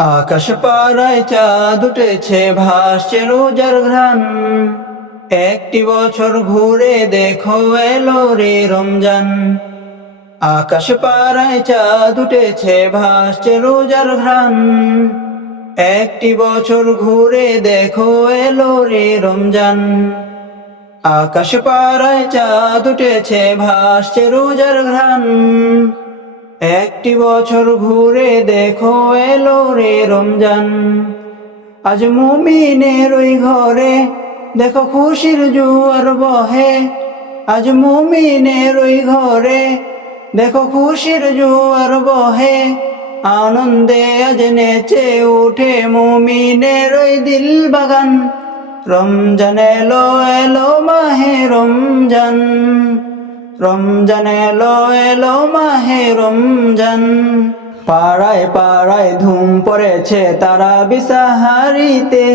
আকাশ পাড়ায় চাঁদ উঠেছে, ভাসছে রোজার ঘ্রাণ। একটি বছর ঘুরে দেখো এলো রে রমজান। আকাশ পাড়ায় চাঁদ উঠেছে, ভাসছে রোজার ঘ্রাণ। একটি বছর ঘুরে দেখো এলো রে রমজান। আকাশ পাড়ায় চাঁদ উঠেছে, ভাসছে রোজার ঘ্রাণ। একটি বছর ঘুরে দেখো এলো রে রমজান। আজ মুমিনের ওই ঘরে দেখো খুশির জোয়ার বহে। আজ মুমিনের ওই ঘরে দেখো খুশির জোয়ার বহে। আনন্দে আজ নেচে উঠে মুমিনের ওই দিল বাগান। রমজান এলো এলো মাহে রমজান। রমজান এলো এলো মাহে রমজান। পাড়ায় পাড়ায় ধুম পড়েছে তারা বিসাহারিতে।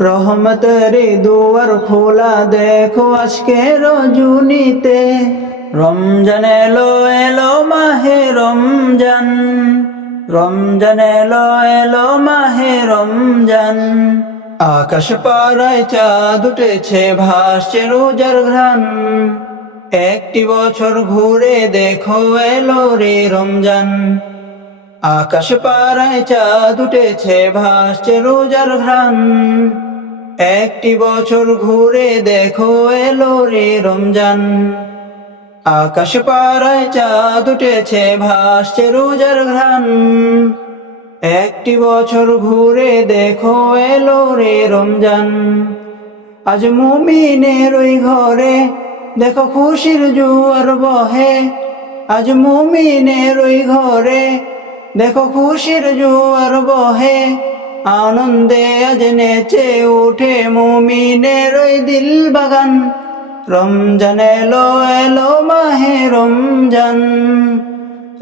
রহমতের দুয়ার খোলা দেখো আজকে রজনীতে। রমজান এলো এলো মাহে রমজান। রমজান এলো এলো মাহে রমজান। আকাশ পাড়ায় চাঁদ উঠেছে, ভাসছে রোজার ঘ্রাণ। একটি বছর ঘুরে দেখো এলো রে রমজান। আকাশ পাড়ায় চাঁদ উঠেছে, ভাসছে রোজার ঘ্রাণ। একটি বছর ঘুরে দেখো এলো রে রমজান। আকাশ পাড়ায় চাঁদ উঠেছে, ভাসছে রোজার ঘ্রাণ। একটি বছর ঘুরে দেখো এলো রে রমজান। আজ মুমিনের ওই ঘরে দেখো খুশির জোয়ার বহে। আজ মুমিনের ওই ঘরে দেখো খুশির জোয়ার বহে। আনন্দে আজ নেচে উঠে মুমিনের ওই দিল বাগান। রমজান এলো এলো মাহে রমজান।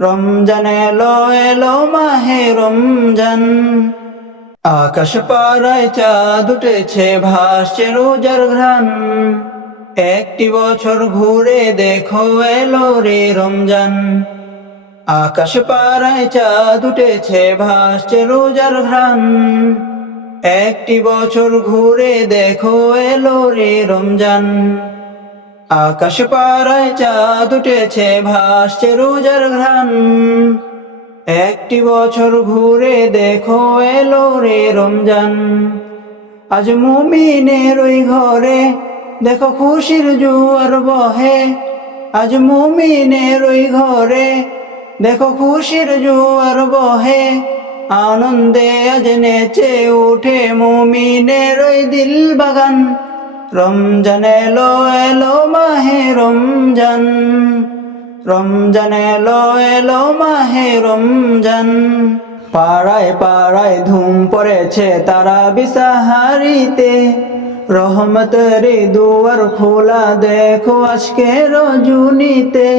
রমজান এলো এলো মাহে রমজান। আকাশ পাড়ায় চাঁদ উঠেছে, ভাসছে রোজার ঘ্রাণ। একটি বছর ঘুরে দেখো এলো রে রমজান। আকাশ পাড়ায় চাঁদ উঠেছে, ভাসছে রোজার ঘ্রাণ। একটি বছর ঘুরে দেখো এলো রে রমজান। আকাশ পাড়ায় চাঁদ উঠেছে, ভাসছে রোজার ঘ্রাণ। একটি বছর ঘুরে দেখো এলো রে রমজান। আজ মুমিনের ওই ঘরে দেখো খুশির জোয়ার বহে। আজ মুমিনের ওই ঘরে দেখো খুশির জোয়ার বহে। আনন্দে আজ নেচে উঠে মুমিনের ওই দিল বাগান। রমজান এলো এলো মাহে রমজান। রমজান এলো এলো মাহে রমজান। পাড়ায় পাড়ায় ধুম পড়েছে তারা বিসাহারিতে। রহমতের দুয়ার খোলা দেখো আজকে রজনীতে।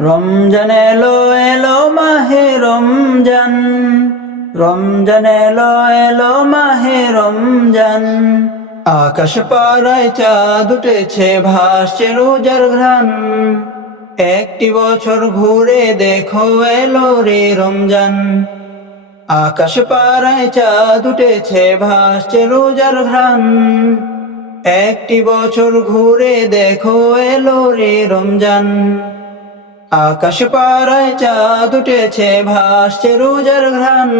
রমজান এলো এলো মাহে রমজান। রমজান এলো এলো মাহে রমজান। আকাশ পাড়ায় চাঁদ উঠেছে, ভাসছে রোজার ঘ্রাণ। একটি বছর ঘুরে দেখো এলো রে রমজান। আকাশ পাড়ায় চাঁদ উঠেছে, ভাসছে রোজার ঘ্রাণ। একটি বছর ঘুরে দেখো এলো রে রমজান। আকাশ পাড়ায় চাঁদ উঠেছে, ভাসছে রোজার ঘ্রাণ।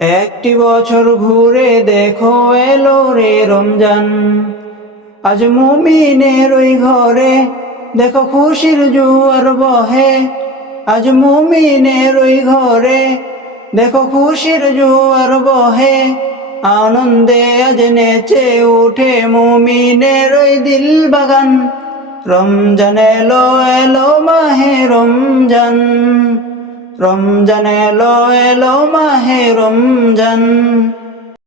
একটি বছর ঘুরে দেখো এলো রে রমজান। আজ মুমিনের ওই ঘরে দেখো খুশির জোয়ার বহে। আজ মুমিনের ওই ঘরে দেখো খুশির জোয়ার বহে। আনন্দে আজ নেচে উঠে মুমিনের ওই দিল বাগান। রমজান এলো এলো মাহে রমজান। রমজান এলো এলো মাহে রমজান।